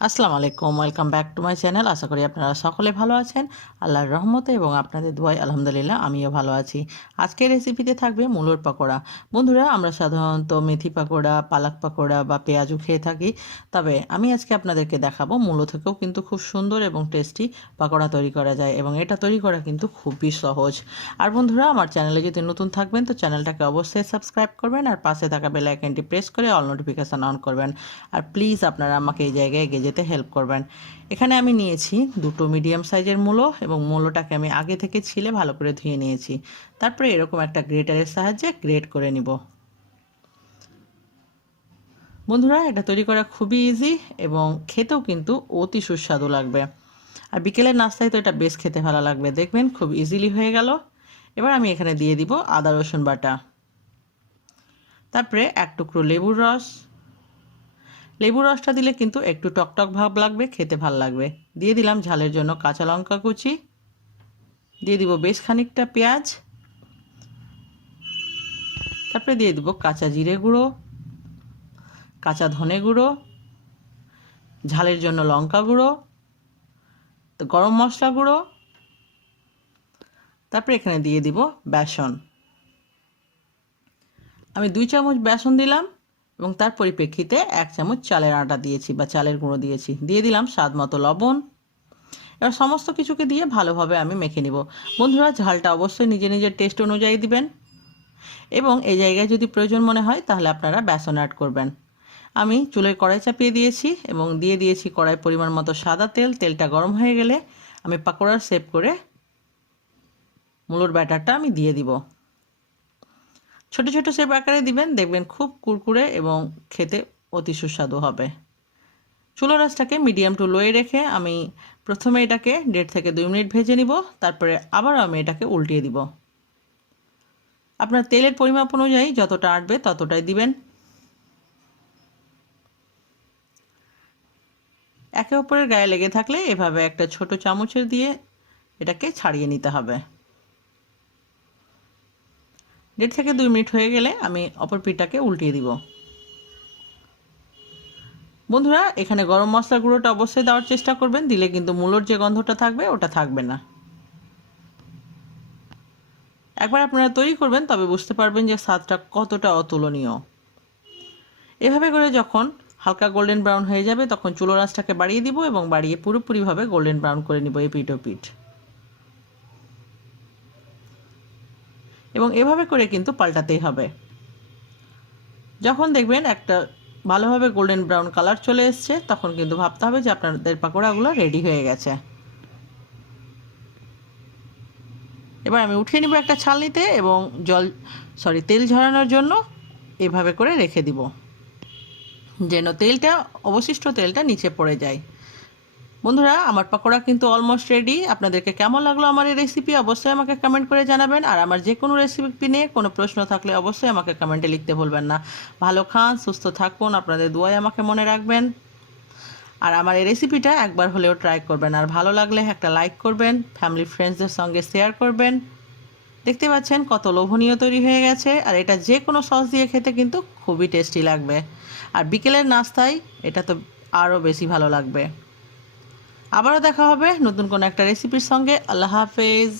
আসসালামু আলাইকুম, welcome back to my channel. আশা করি আপনারা সকলে ভালো আছেন আল্লাহর রহমতে এবং আপনাদের দোয়ায় আলহামদুলিল্লাহ আমিও ভালো আছি। আজকের রেসিপিতে থাকবে মূলোর পাকোড়া। বন্ধুরা, আমরা সাধারণত মেথি পাকোড়া, পালাক পাকোড়া বা পেঁয়াজু খেয়ে থাকি, তবে আমি আজকে আপনাদেরকে দেখাবো মূলো থেকেও কিন্তু খুব সুন্দর এবং টেস্টি পাকোড়া তৈরি করা যায় এবং এটা তৈরি করা কিন্তু খুবই সহজ। আর বন্ধুরা, আমার চ্যানেলে যদি নতুন থাকবেন তো চ্যানেলটাকে অবশ্যই সাবস্ক্রাইব করবেন আর পাশে থাকা বেল আইকনটি প্রেস করে অল নোটিফিকেশান অন করবেন। আর প্লিজ আপনারা আমাকে এই জায়গায় এগিয়ে যেতে হেল্প করবেন। এখানে আমি নিয়েছি দুটো মিডিয়াম সাইজের মূলো এবং মূলোটাকে আমি আগে থেকে ছিলে ভালো করে ধুয়ে নিয়েছি। তারপরে এরকম একটা গ্রেটারের সাহায্যে গ্রেট করে নিব। বন্ধুরা, এটা তৈরি করা খুবই ইজি এবং খেতেও কিন্তু অতি সুস্বাদু লাগবে। আর বিকেলের নাস্তায় তো এটা বেশ খেতে ভালো লাগবে। দেখবেন খুব ইজিলি হয়ে গেল। এবার আমি এখানে দিয়ে দিব আদা রসুন বাটা, তারপরে এক টুকরো লেবুর রস। লেবুর রসটা দিলে কিন্তু একটু টকটক ভাব লাগবে, খেতে ভাল লাগবে। দিয়ে দিলাম ঝালের জন্য কাঁচা লঙ্কা কুচি, দিয়ে দিব বেশ খানিকটা পেঁয়াজ, তারপরে দিয়ে দিব কাঁচা জিরে গুঁড়ো, কাঁচা ধনে গুঁড়ো, ঝালের জন্য লঙ্কা গুঁড়ো, তো গরম মশলা গুঁড়ো, তারপরে এখানে দিয়ে দিব বেসন। আমি 2 চামচ বেসন দিলাম এবং তার পরিপ্রেক্ষিতে 1 চামচ চালের আটা দিয়েছি বা চালের গুঁড়ো দিয়েছি। দিয়ে দিলাম স্বাদ মতো লবণ। এবার সমস্ত কিছুকে দিয়ে ভালোভাবে আমি মেখে নিব। বন্ধুরা, ঝালটা অবশ্যই নিজের টেস্ট অনুযায়ী দিবেন এবং এই জায়গায় যদি প্রয়োজন মনে হয় তাহলে আপনারা বেসন অ্যাড করবেন। আমি চুলায় কড়াই চাপিয়ে দিয়েছি এবং দিয়ে দিয়েছি কড়াই পরিমাণ মতো সাদা তেল। তেলটা গরম হয়ে গেলে আমি পাকোড়ার শেপ করে মূলোর ব্যাটারটা আমি দিয়ে দিব। ছোট ছোট শেপ আকারে দিবেন, দেখবেন খুব কুরকুরে এবং খেতে অতি সুস্বাদু হবে। চুলার আঁচটাকে মিডিয়াম টু লোয়ে রেখে আমি প্রথমে এটাকে 1.5 থেকে 2 মিনিট ভেজে নিব, তারপরে আবারও আমি এটাকে উল্টিয়ে দিব। আপনার তেলের পরিমাপ অনুযায়ী যতটা আঁটবে ততটাই দিবেন। একে অপরের গায়ে লেগে থাকলে এভাবে একটা ছোট চামচের দিয়ে এটাকে ছাড়িয়ে নিতে হবে। 1.5 থেকে 2 মিনিট হয়ে গেলে আমি অপর পিঠটাকে উল্টিয়ে দিব। বন্ধুরা, এখানে গরম মশলার গুঁড়োটা অবশ্যই দেওয়ার চেষ্টা করবেন, দিলে কিন্তু মূলোর যে গন্ধটা থাকবে ওটা থাকবে না। একবার আপনারা তৈরি করবেন তবে বুঝতে পারবেন যে স্বাদটা কতটা অতুলনীয়। এভাবে করে যখন হালকা গোল্ডেন ব্রাউন হয়ে যাবে তখন চুলোর আঁচটাকে বাড়িয়ে দিব এবং বাড়িয়ে পুরোপুরিভাবে গোল্ডেন ব্রাউন করে নিব এই পিঠ ও পিঠ। এবং এভাবে করে কিন্তু পাল্টাতেই হবে। যখন দেখবেন একটা ভালোভাবে গোল্ডেন ব্রাউন কালার চলে এসছে তখন কিন্তু ভাবতে হবে যে আপনাদের পাকোড়াগুলো রেডি হয়ে গেছে। এবার আমি উঠিয়ে নিব একটা ছালনিতে এবং তেল ঝরানোর জন্য এভাবে করে রেখে দিব, যেন অবশিষ্ট তেলটা নিচে পড়ে যায়। বন্ধুরা, আমার পাকোড়া কিন্তু অলমোস্ট রেডি। আপনাদেরকে কেমন লাগলো আমার এই রেসিপি অবশ্যই আমাকে কমেন্ট করে জানাবেন। আর আমার যে কোনো রেসিপি নিয়ে কোনো প্রশ্ন থাকলে অবশ্যই আমাকে কমেন্টে লিখতে ভুলবেন না। ভালো খান, সুস্থ থাকুন, আপনাদের দোয়ায় আমাকে মনে রাখবেন। আর আমার এই রেসিপিটা একবার হলেও ট্রাই করবেন। আর ভালো লাগলে একটা লাইক করবেন, ফ্যামিলি ফ্রেন্ডসদের সঙ্গে শেয়ার করবেন। দেখতে পাচ্ছেন কত লোভনীয় তৈরি হয়ে গেছে। আর এটা যে কোনো সস দিয়ে খেতে কিন্তু খুবই টেস্টি লাগবে। আর বিকেলের নাস্তায় এটা তো আরও বেশি ভালো লাগবে। আবারও দেখা হবে নতুন কোনো একটা রেসিপির সঙ্গে। আল্লাহ হাফেজ।